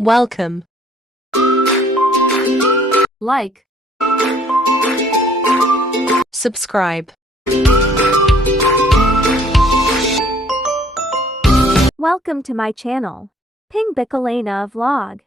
Welcome. Like, Subscribe. welcome to my channel, Ping Bicolena Vlog.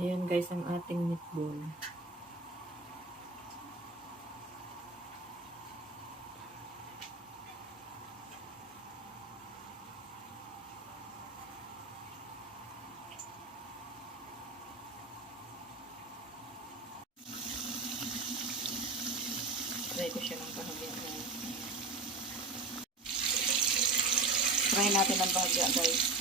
Ayan guys, ang ating meatball. Try ko siya ng bahagya. Try natin ng bahagya guys.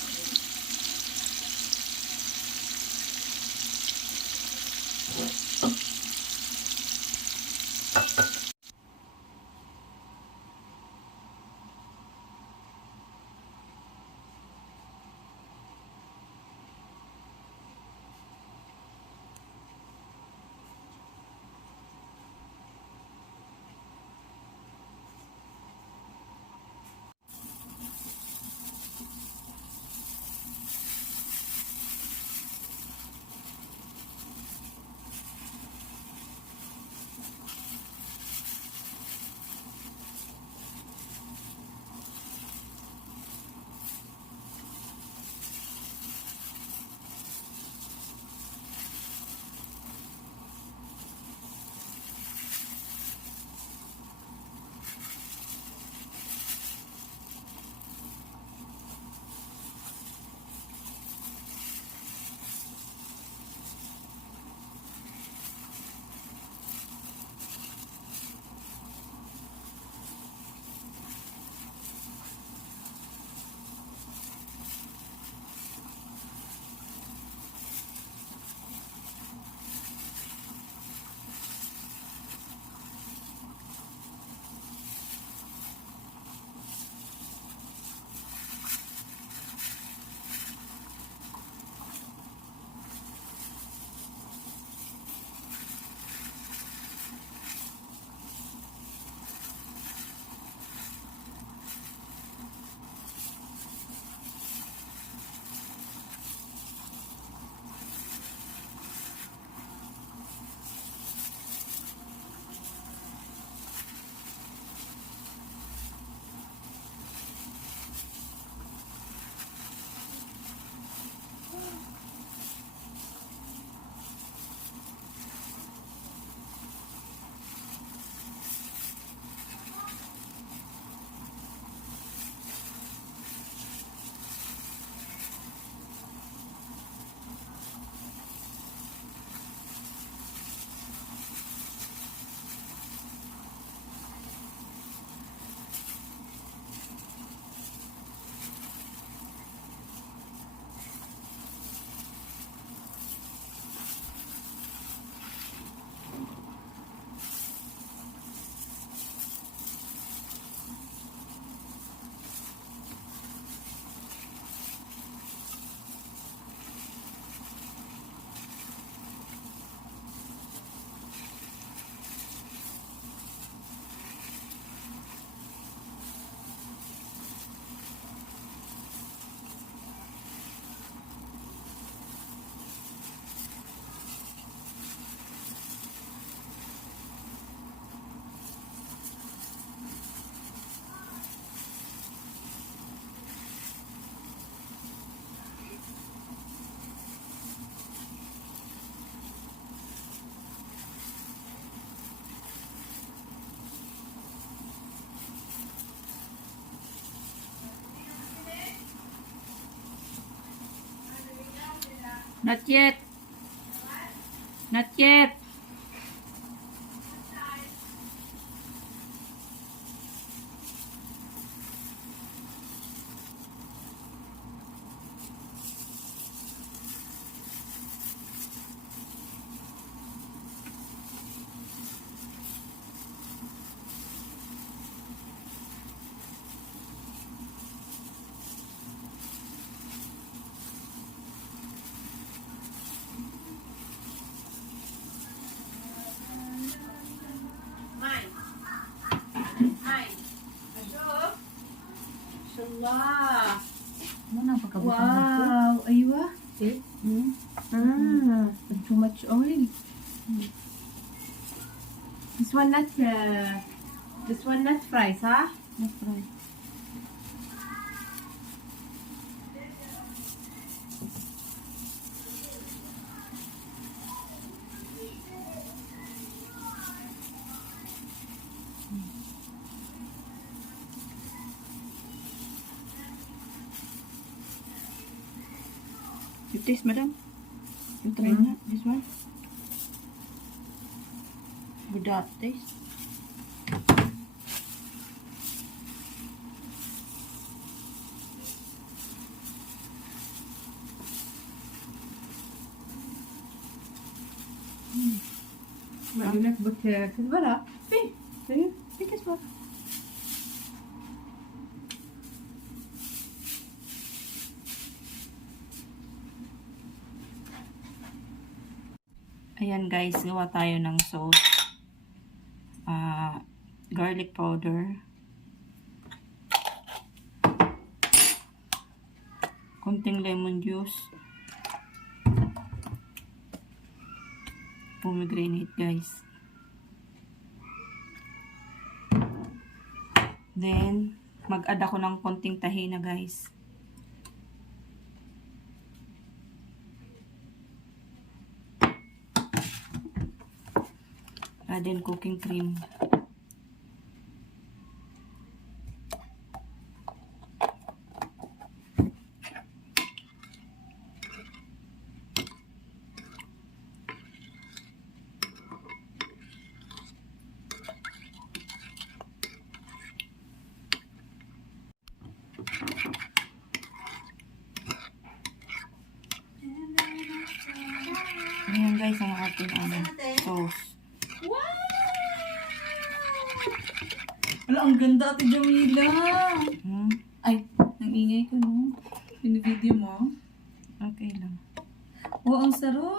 Not yet. Not yet. Mashallah. Muna pagkabutan Wow. Aywa. Eh? Too much oil. This one not fries, huh? Not right. You taste, madam? You try na, this one? Good that taste? معقول لك كزبرة فيه في كزبرة. Ayan guys, gawa tayo ng sauce. Garlic powder. Konting lemon juice. Pomegranate guys. Then, mag-add ako ng konting tahina guys. Add in cooking cream. Ayan guys ang ating sauce. Wala, ang ganda Ate Jamila. Ay, Nang-ingay ko, no? Pini-video mo. okay lang. Oh, ang sarap.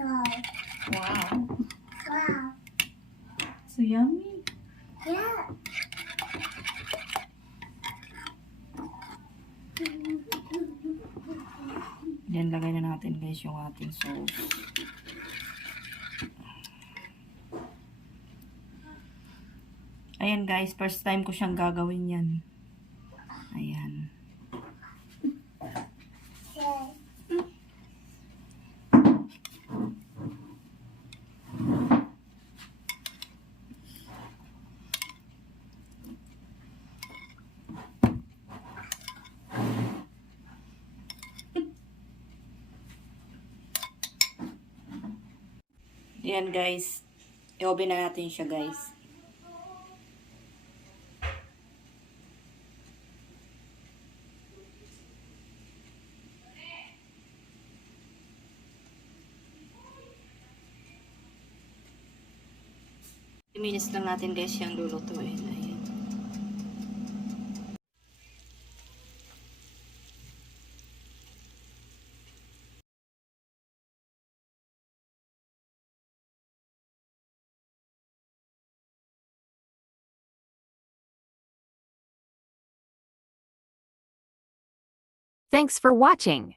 Wow. So yummy. Yan, lagay na natin guys yung ating sauce. Ayan guys, first time ko siyang gagawin yan. Ayan. Ayan guys, i-open na natin siya guys. Minutes lang natin guys siyang lulutuin. Ayan. Thanks for watching.